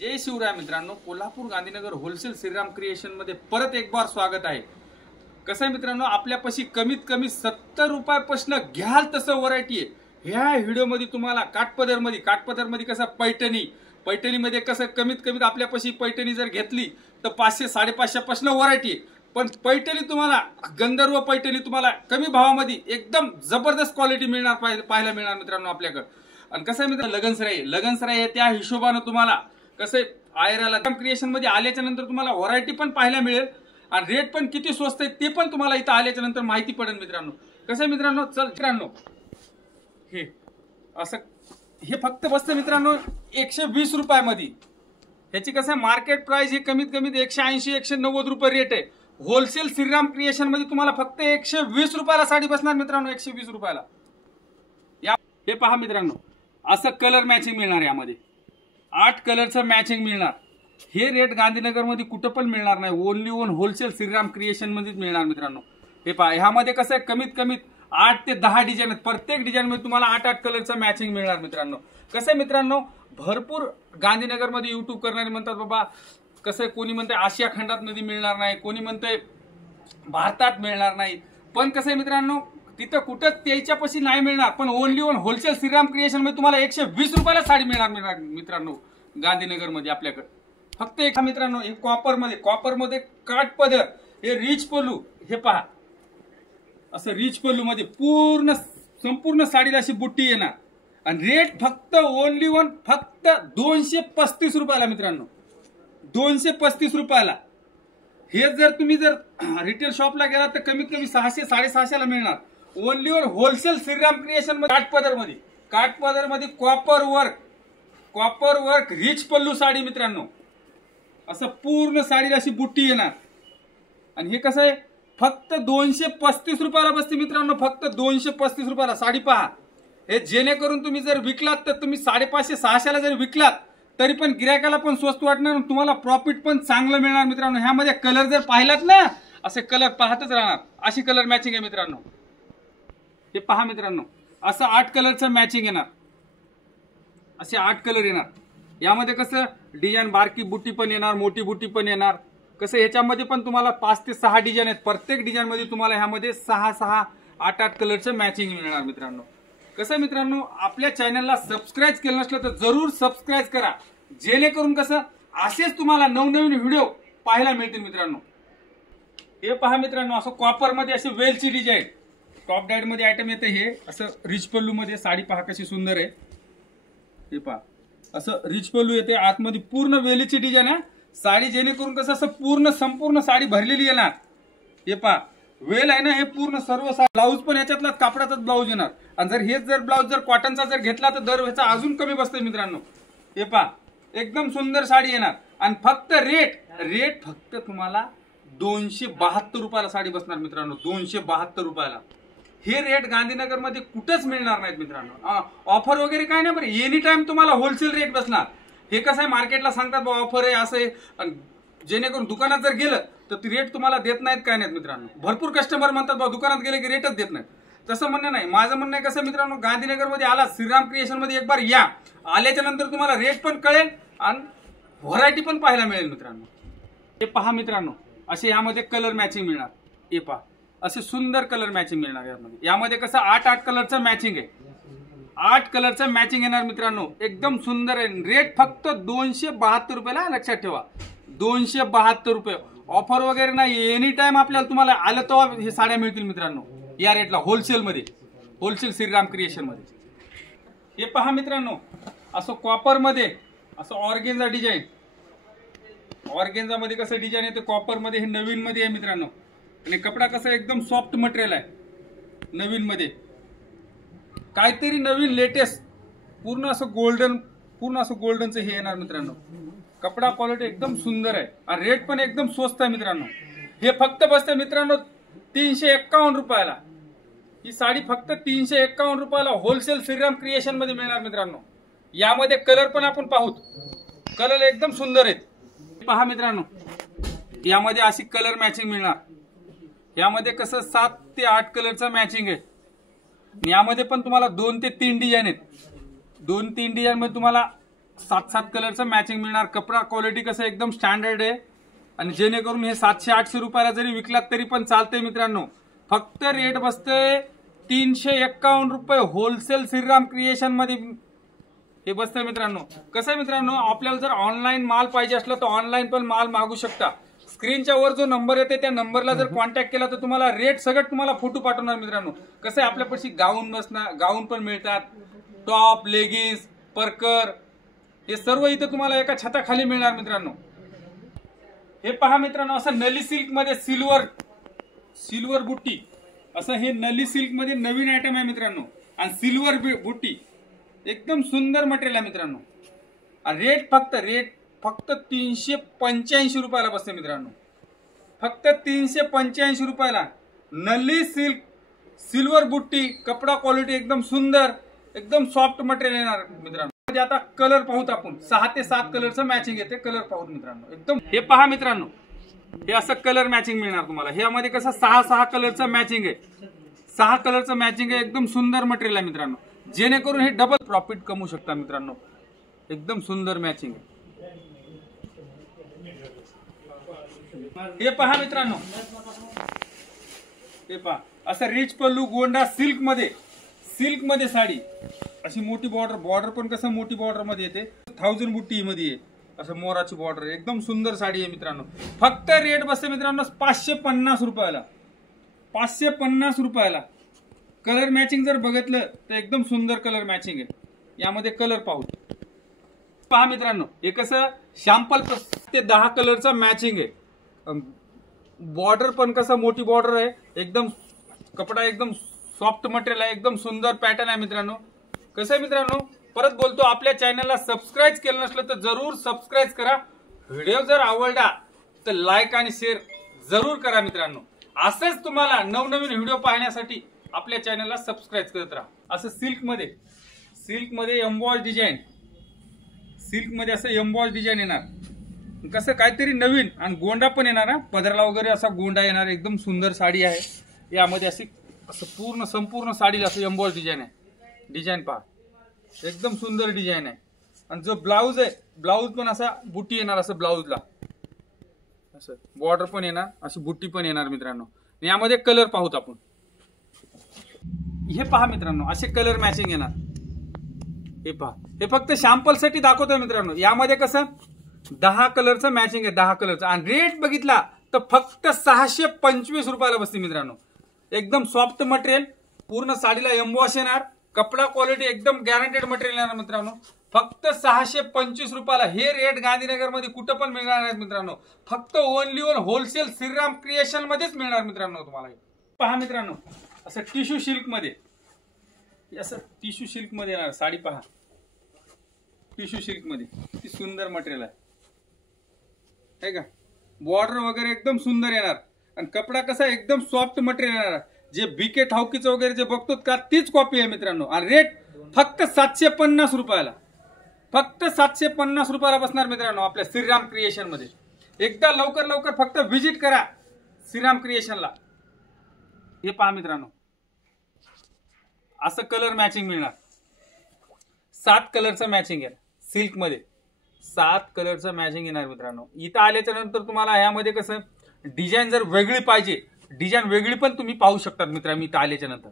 जय शिवराय मित्रांनो, Kolhapur Gandhinagar wholesale Shriram creation मध्ये परत एक बार स्वागत आहे। कसं आहे मित्रांनो, आपल्यापाशी कमीत कमी 70 रुपयापासून घ्याल तसं व्हरायटी आहे। ह्या व्हिडिओ मध्ये तुम्हाला काठपदर मध्ये कसं पैठणी मध्ये कसं कमीत कमी आपल्यापाशी पैठणी जर घेतली तर 500 550 पासून व्हरायटी आहे। पण पैठणी तुम्हाला गंधर्व पैठणी तुम्हाला कमी भावामध्ये एकदम जबरदस्त क्वालिटी मिळणार, पाहायला मिळणार मित्रांनो आपल्याकडे। आणि कसं आहे मित्रांनो, लगनसराई त्या हिशोबाने तुम्हाला कसं आयराला क्रिएशन मध्ये आल्याच्या नंतर तुम्हाला व्हरायटी पण पाहायला मिळेल आणि रेट पण किती स्वस्त आहे ते पण तुम्हाला इथं आल्याच्या नंतर माहिती पडेल मित्रांनो। कसं आहे मित्रांनो, चल मित्रांनो, हे असं हे फक्त बसतं मित्रांनो 120 रुपयामध्ये। ह्याची कसं मार्केट प्राइस हे कमीत कमी 180 190 रुपये रेट आहे। होलसेल श्रीराम क्रिएशन मध्ये तुम्हाला फक्त 120 रुपयाला साडी बसणार मित्रांनो, 120 रुपयाला। हे पहा मित्रांनो, असं कलर मॅचिंग मिळणार, यामध्ये 8 कलरचं मॅचिंग मिळणार। हे रेट गांधीनगर मध्ये कुठं पण मिळणार नाही, only on wholesale Shriram creation मध्येच मिळणार मित्रांनो। हे पहा, ह्यामध्ये कसं आहे कमीत कमी 8 ते 10 डिझाईन आहेत। प्रत्येक डिझाईन मध्ये तुम्हाला 8 कलरचं मॅचिंग मिळणार मित्रांनो। कसं आहे मित्रांनो, भरपूर गांधीनगर मध्ये युट्यूब करणारे म्हणतात बाबा कसं आहे, कोणी म्हणते आशिया खंडात मध्ये मिळणार नाही, कोणी म्हणते भारतात मिळणार नाही। पण कसं आहे मित्रांनो, तिथं कुठं त्याच्यापाशी नाही मिळणार, पण only on wholesale Shriram creation मध्ये तुम्हाला 120 रुपयाला साडी मिळणार मित्रांनो गांधीनगर मध्ये आपल्याकडे। फक्त एक मित्रांनो, हे कॉपर मध्ये काठपदर, हे रिच पल्लू, हे पहा असं रिच पल्लू मध्ये पूर्ण संपूर्ण साडीला अशी बुट्टी येणार आणि रेट फक्त ओनली वन फक्त 235 रुपयाला मित्रांनो, 235 रुपयाला। हे जर तुम्ही रिटेल शॉपला गेला तर कमीत कमी 600 650 ला मिळणार। Only one wholesale Shriram creation मध्ये काठपदर मध्ये कॉपर वर्क रिच पल्लू साडी मित्रांनो, असं पूर्ण साडीला अशी बुट्टी येणार आणि हे कसं आहे फक्त 235 रुपयाला बसते मित्रांनो, फक्त 235 रुपयाला साडी। पहा, हे जेणेकरून तुम्ही जर विकलात तर तुम्ही 550 600 ला जर विकलात तरी पण गिरायकाला पण स्वस्त वाटणार, तुम्हाला प्रॉफिट पण चांगलं मिळणार मित्रांनो। ह्यामध्ये कलर जर पाहिलात ना, असे कलर पाहतच राहणार, अशी कलर मॅचिंग आहे मित्रांनो। हे पहा मित्रांनो, असं 8 कलरचं मॅचिंग येणार, असे 8 कलर येणार। यामध्ये कसं डिझाईन बारकी बुट्टी पण येणार, मोठी बुट्टी पण येणार। कसं ह्याच्यामध्ये पण तुम्हाला 5 ते 6 डिझाईन आहेत, प्रत्येक डिझाईन मध्ये तुम्हाला ह्यामध्ये 6 8 कलरचं मॅचिंग मिळणार मित्रांनो। कसं मित्रांनो, आपल्या चॅनलला सबस्क्राईब केलं नसलं तर जरूर सबस्क्राईब करा, जेणेकरून कसं असेच तुम्हाला नवनवीन व्हिडिओ पाहायला मिळतील मित्रांनो। हे पहा मित्रांनो, असं कॉपर मध्ये असे वेलची डिझाईन, टॉप डायट मध्ये आयटम येते। हे असं रिच पल्लू मध्ये साडी पहा कशी सुंदर आहे। हे पहा, असं रिच पल्लू येते, आतमध्ये पूर्ण वेलीची डिझाईन आहे साडी, जेणेकरून कसं असं संपूर्ण साडी भरलेली येणार। हे पहा, वेल आहे ना, हे पूर्ण सर्व ब्लाऊज पण याच्यातला कापडाचाच ब्लाऊज येणार आणि जर हेच ब्लाऊज जर कॉटनचा जर घेतला तर दर ह्याचा अजून कमी बसते मित्रांनो। हे पहा, एकदम सुंदर साडी येणार आणि फक्त रेट फक्त तुम्हाला 272 रुपयाला साडी बसणार मित्रांनो, 272 रुपयाला। हे रेट गांधीनगर मध्ये कुठंच मिळणार नाहीत मित्रांनो। ऑफर वगैरे काय नाही, बरं एनी टाइम तुम्हाला होलसेल रेट बसणार। हे कसं आहे, मार्केटला सांगतात ऑफर आहे असं आहे, जेणेकरून दुकानात जर गेलं तर ती रेट तुम्हाला देत नाहीत, काय नाहीत मित्रांनो। भरपूर कस्टमर म्हणतात बाबा दुकानात गेले की रेटच देत नाहीत, तसं म्हणणं नाही। माझं म्हणणं आहे कसं मित्रांनो, गांधीनगर मध्ये आला श्रीराम क्रिएशन मध्ये एक बार या, आल्याच्या नंतर तुम्हाला रेट पण कळेल आणि व्हरायटी पण पाहायला मिळेल मित्रांनो। हे पहा मित्रांनो, असे यामध्ये कलर मॅचिंग मिळणार। हे पहा, असे सुंदर कलर मॅचिंग मिळणार यामध्ये कसं 8 कलरचं मॅचिंग आहे, 8 कलरचं मॅचिंग येणार मित्रांनो, एकदम सुंदर आहे। रेट फक्त 272 रुपयाला, लक्षात ठेवा 272 रुपये। ऑफर वगैरे नाही, एनी टाइम आपल्याला तुम्हाला आलं तेव्हा हे साड्या मिळतील मित्रांनो या रेटला, होलसेल मध्ये, होलसेल श्रीराम क्रिएशन मध्ये। हे पहा मित्रांनो, असं कॉपर मध्ये असं ऑर्गेन्झा डिझाईन, ऑर्गेन्झा मध्ये कसं डिझाईन येते कॉपर मध्ये, हे नवीन मध्ये आहे मित्रांनो आणि कपडा कसा एकदम सॉफ्ट मटेरियल आहे नवीन मध्ये, काहीतरी नवीन लेटेस्ट, पूर्ण असं गोल्डनचं हे येणार मित्रांनो। कपडा क्वालिटी एकदम सुंदर आहे आणि रेट पण एकदम स्वस्त आहे मित्रांनो। हे फक्त बसते मित्रांनो 351 रुपयाला, ही साडी फक्त 351 रुपयाला होलसेल श्रीराम क्रिएशन मध्ये मिळणार मित्रांनो। यामध्ये कलर पण आपण पाहूत, कलर एकदम सुंदर आहेत। पहा मित्रांनो, यामध्ये अशी कलर मॅचिंग मिळणार। यामध्ये कसं 7 ते 8 कलरचं मॅचिंग आहे। यामध्ये पण तुम्हाला 2 ते 3 डिझाईन आहेत, 2-3 डिझाईन मध्ये तुम्हाला 7 कलरचं मॅचिंग मिळणार. कपडा क्वालिटी कसं एकदम स्टँडर्ड आहे आणि जेणेकरून हे 700-800 रुपयाला जरी विकलात तरी पण चालतंय मित्रांनो. फक्त रेट बसतंय 351 रुपये होलसेल श्रीराम क्रिएशन मध्ये हे बसतंय मित्रांनो. कसं आहे मित्रांनो, आपल्याला जर ऑनलाईन माल पाहिजे असला तर ऑनलाईन पण माल मागू शकता. स्क्रीनच्या वर जो नंबर येते त्या नंबरला जर कॉन्टॅक्ट केला तर तुम्हाला रेट सगळं तुम्हाला फोटो पाठवणार मित्रांनो. कसं आहे आपल्यापाशी गाऊन पण मिळतात, टॉप, लेगिन्स, परकर हे सर्व इथं तुम्हाला एका छताखाली मिळणार मित्रांनो. हे पहा मित्रांनो, असं नली सिल्क मध्ये सिल्वर बुट्टी, असं हे नली सिल्क मध्ये नवीन आयटम आहे मित्रांनो. आणि सिल्वर बुट्टी एकदम सुंदर मटेरियल आहे मित्रांनो. रेट फक्त 385 रुपयाला बसते मित्रांनो. फक्त 385 रुपयाला नली सिल्क सिल्वर बुट्टी, कपडा क्वालिटी एकदम सुंदर, एकदम सॉफ्ट मटेरियल येणार मित्रांनो. आता कलर पाहूत आपण. 6 ते 7 कलरचं मॅचिंग येते. कलर पाहूत मित्रांनो एकदम. हे पहा मित्रांनो, हे असं कलर मॅचिंग मिळणार तुम्हाला. ह्यामध्ये कसं 6 कलरचं मॅचिंग आहे. 6 कलरचं मॅचिंग आहे. एकदम सुंदर मटेरियल आहे मित्रांनो. जेणेकरून हे डबल प्रॉफिट कमवू शकता मित्रांनो. एकदम सुंदर मॅचिंग आहे. हे पहा मित्रांनो, हे पहा असं रिच पल्लू, गोंडा, सिल्क मध्ये साडी, अशी मोठी बॉर्डर पण कसं मोठी बॉर्डर मध्ये येते. 1000 बुट्टी मध्ये आहे. असं मोराची बॉर्डर आहे. एकदम सुंदर साडी आहे मित्रांनो. फक्त रेट बसते मित्रांनो 550 रुपयाला. 550 रुपयाला. कलर मॅचिंग जर बघितलं तर एकदम सुंदर कलर मॅचिंग आहे. यामध्ये कलर पाहू पहा मित्रांनो. हे कसं शॅम्पल ते 10 कलरचं मॅचिंग आहे. बॉर्डर पण कसं मोठी बॉर्डर आहे. एकदम कपडा एकदम सॉफ्ट मटेरियल आहे. एकदम सुंदर पॅटर्न आहे मित्रांनो. कसं आहे मित्रांनो, परत बोलतो, आपल्या चॅनलला सबस्क्राईब केलं नसलं तर जरूर सबस्क्राईब करा. व्हिडिओ जर आवडला तर लाईक आणि शेअर जरूर करा मित्रांनो. असंच तुम्हाला नवनवीन व्हिडिओ पाहण्यासाठी आपल्या चॅनलला सबस्क्राईब करत राहा. असं सिल्क मध्ये एम्बॉस डिझाईन, सिल्क मध्ये असं एम्बॉस डिझाईन येणार. कसं काहीतरी नवीन. आणि गोंडा पण येणार ना, पदराला वगैरे असा गोंडा येणार. एकदम सुंदर साडी आहे. यामध्ये अशी असं संपूर्ण साडीला असं एम्बॉस डिझाईन आहे. डिझाईन पहा एकदम सुंदर डिझाईन आहे. आणि जो ब्लाऊज आहे, ब्लाऊज पण असा बुट्टी येणार. असं ब्लाऊजला असं बॉर्डर पण येणार, अशी बुट्टी पण येणार मित्रांनो. यामध्ये कलर पाहूत आपण. हे पहा मित्रांनो, असे कलर मॅचिंग येणार. हे पहा, हे फक्त सॅम्पल साठी दाखवतोय मित्रांनो. यामध्ये कसं 10 कलरचं मॅचिंग आहे. 10 कलरचं. आणि रेट बघितला तर फक्त 625 रुपयाला बसते मित्रांनो. एकदम सॉफ्ट मटेरियल, पूर्ण साडीला एम्बॉस येणार. कपडा क्वालिटी एकदम गॅरंटेड मटेरियल येणार मित्रांनो. फक्त 625 रुपयाला. हे रेट गांधीनगर मध्ये कुठं पण मिळणार नाही मित्रांनो. फक्त ओनली होलसेल श्रीराम क्रिएशन मध्येच मिळणार मित्रांनो तुम्हाला. पहा मित्रांनो, असं टिश्यू सिल्क मध्ये, असं टिश्यू सिल्क मध्ये येणार साडी. पहा टिश्यू सिल्क मध्ये किती सुंदर मटेरियल आहे का. बॉर्डर वगैरे एकदम सुंदर येणार. आणि कपडा कसा एकदम सॉफ्ट मटेरियल येणार. जे बीके ठाऊकीचं वगैरे जे बघतो का तीच कॉपी आहे मित्रांनो. आणि रेट फक्त 750 रुपयाला. फक्त 750 रुपयाला बसणार मित्रांनो आपल्या श्रीराम क्रिएशन मध्ये. एकदा लवकर फक्त व्हिजिट करा श्रीराम क्रिएशनला. हे पहा मित्रांनो, असं कलर मॅचिंग मिळणार. 7 कलरचं मॅचिंग आहे सिल्क मध्ये. 7 कलरचं मॅचिंग येणार मित्रांनो. इथं आल्याच्या नंतर तुम्हाला ह्यामध्ये कसं डिझाईन जर वेगळी पाहिजे, डिझाईन वेगळी पण तुम्ही पाहू शकतात मित्रांनो इथं आल्याच्या नंतर.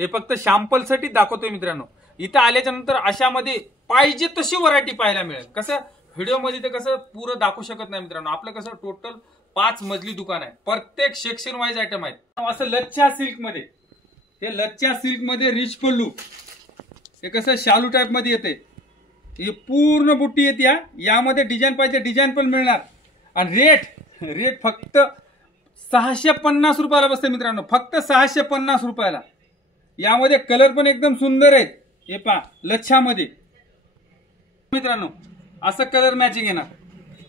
हे फक्त सॅम्पल साठी दाखवतोय मित्रांनो. इथं आल्याच्या नंतर अशामध्ये पाहिजे तशी व्हरायटी पाहायला मिळेल. कसं व्हिडिओ मध्ये तर कसं पुरं दाखवू शकत नाही मित्रांनो. आपलं कसं टोटल 5 मजली दुकान आहे. प्रत्येक सेक्शन वाईज आयटम आहेत. असं लच्छा सिल्क मध्ये, हे लच्छा सिल्क मध्ये रिच पल्लू, हे कसं शालू टाइप मध्ये येते. हे पूर्ण बुट्टी येते. यामध्ये डिझाईन पाहिजे डिझाईन पण मिळणार. आणि रेट फक्त 650 रुपयाला बसते मित्रांनो. फक्त 650 रुपयाला. यामध्ये कलर पण एकदम सुंदर आहेत. हे पहा लच्छामध्ये मित्रांनो असं कलर मॅचिंग येणार.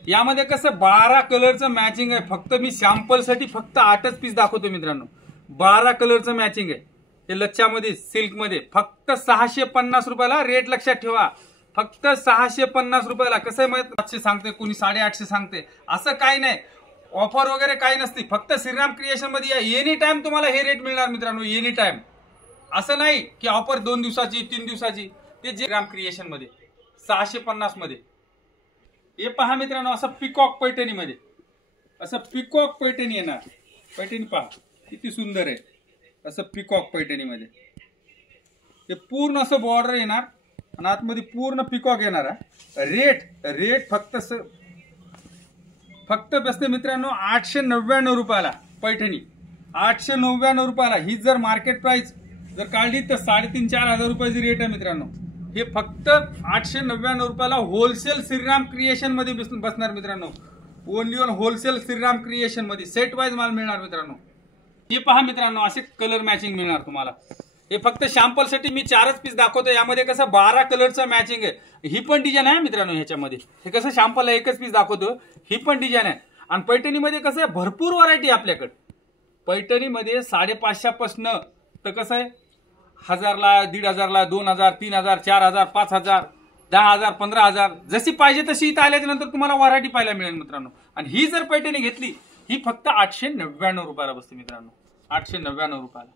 यामध्ये कसं 12 कलरचं मॅचिंग आहे. फक्त मी सॅम्पल साठी फक्त 8च पीस दाखवतो मित्रांनो. 12 कलरचं मॅचिंग आहे. हे लच्छामध्ये सिल्क मध्ये फक्त 650 रुपयाला. रेट लक्षात ठेवा, फक्त 650 रुपयाला. कसं आहे माहिती, 700 सांगते, कोणी 850 सांगते. असं काही नाही, ऑफर वगैरे काही नसते. फक्त श्रीराम क्रिएशन मध्ये या. एनी टाइम तुम्हाला हे रेट मिळणार मित्रांनो. Any time. असं नाही की ऑफर 2 दिवसाची 3 दिवसाची. ते श्रीराम क्रिएशन मध्ये 650 मध्ये. हे पहा मित्रांनो, असं पिकॉक पैठणी मध्ये, असं पिकॉक पैठणी येणार. पैठणी पहा किती सुंदर आहे, असं पिकॉक पैठणी मध्ये. हे पूर्ण असं बॉर्डर येणार आणि आतमध्ये पूर्ण पिकॉक येणार. रेट फक्त बसते मित्रांनो 899 रुपयाला पैठणी. 899 रुपयाला. ही जर मार्केट प्राइस जर काढली तर 3,500-4,000 रुपयाची रेट आहे मित्रांनो. हे फक्त 899 रुपयाला होलसेल श्रीराम क्रिएशन मध्ये बसणार मित्रांनो. Only on wholesale Shriram creation मध्ये सेट वाईज माल मिळणार मित्रांनो. हे पहा मित्रांनो, असे कलर मॅचिंग मिळणार तुम्हाला. हे फक्त सॅम्पल साठी मी 4च पीस दाखवतो. यामध्ये कसं 12 कलरचं मॅचिंग आहे. ही पण डिझाईन आहे मित्रांनो ह्याच्यामध्ये. हे कसं सॅम्पल एकच पीस दाखवतो, ही पण डिझाईन आहे. आणि पैठणीमध्ये कसं आहे, भरपूर व्हरायटी आपल्याकडे. पैठणीमध्ये 550 पासून तर कसं आहे 1000ला, 1500ला, 2000, 3000, 4000, 5000, 10,000, 15,000 जशी पाहिजे तशी इथं आल्याच्या नंतर तुम्हाला व्हरायटी पाहायला मिळेल मित्रांनो. आणि ही जर पैठणी घेतली ही फक्त 899 रुपयाला बसते मित्रांनो. 899 रुपयाला.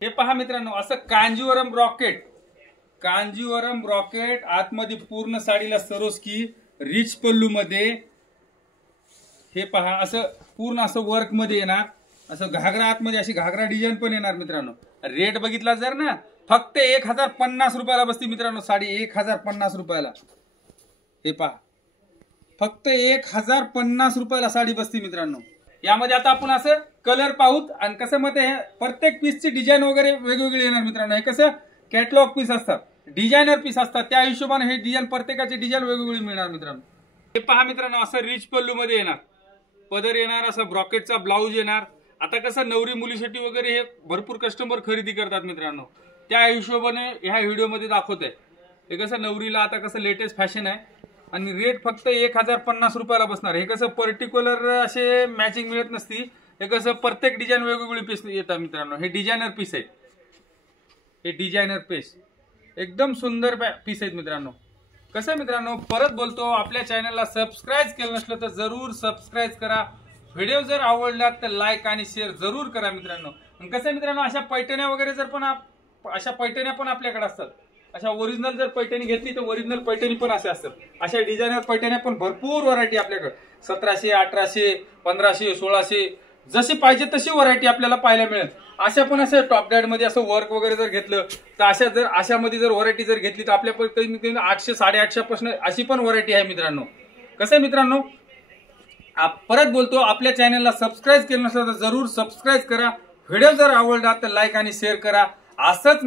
हे पहा मित्रांनो, असं कांजीवरम ब्रॉकेट आतमध्ये पूर्ण साडीला सरोस्की रिच पल्लू मध्ये. हे पहा असं पूर्ण असं वर्क मध्ये येणार. असं घागरा आतमध्ये अशी घागरा डिझाईन पण येणार मित्रांनो. रेट बघितला जर ना, फक्त 1050 रुपयाला बसते मित्रांनो साडी. 1050 रुपयाला. हे पहा फक्त 1050 रुपयाला साडी बसते मित्रांनो. यामध्ये आता आपण असं कलर पाहूत आणि कसं मग हे प्रत्येक पीसची डिझाईन वगैरे वेगवेगळी येणार मित्रांनो. हे कसं कॅटलॉग पीस असतात, डिझायनर पीस असतात, त्या हिशोबाने हे डिझाईन प्रत्येकाची डिझाईन वेगवेगळी मिळणार मित्रांनो. हे पहा मित्रांनो, असं रिच पल्लू मध्ये येणार, पदर येणार, असं ब्रॉकेटचा ब्लाऊज येणार. आता कसं नवरी मुलीसाठी वगैरे हे भरपूर कस्टमर खरेदी करतात मित्रांनो, त्या हिशोबाने ह्या व्हिडिओमध्ये दाखवतोय. हे कसं नवरीला आता कसं लेटेस्ट फॅशन आहे आणि रेट फक्त 1050 रुपयाला बसणार. हे कसं पर्टिक्युलर असे मॅचिंग मिळत नसती. हे कसं प्रत्येक डिझाईन वेगवेगळी पीस येतात मित्रांनो. हे डिझायनर पीस आहे. हे डिझायनर पीस एकदम सुंदर पीस आहेत मित्रांनो. कसं मित्रांनो, परत बोलतो, आपल्या चॅनलला सबस्क्राईब केलं नसलं तर जरूर सबस्क्राईब करा. व्हिडिओ जर आवडला तर लाईक आणि शेअर जरूर करा मित्रांनो. कसं मित्रांनो, अशा पैठण्या वगैरे जर पण अशा पैठण्या पण आपल्याकडे असतात. अशा ओरिजिनल जर पैठणी घेतली तर ओरिजिनल पैठणी पण असे असतात. अशा डिझायनर पैठण्या पण भरपूर व्हरायटी आपल्याकडे. 1700, 1800, 1500, 1600 जशी पाहिजे तशी व्हरायटी आपल्याला पाहायला मिळेल. अशा पण असं टॉप डायट मध्ये असं वर्क वगैरे जर घेतलं तर अशामध्ये जर व्हरायटी जर घेतली तर आपल्याकडे 800, 850 पासून अशी पण व्हरायटी आहे मित्रांनो. कसं आहे मित्रांनो, परत बोलतो, आपल्या चॅनलला सबस्क्राईब केलं नसलं तर जरूर सबस्क्राईब करा. व्हिडिओ जर आवडला तर लाईक आणि शेअर करा. असंच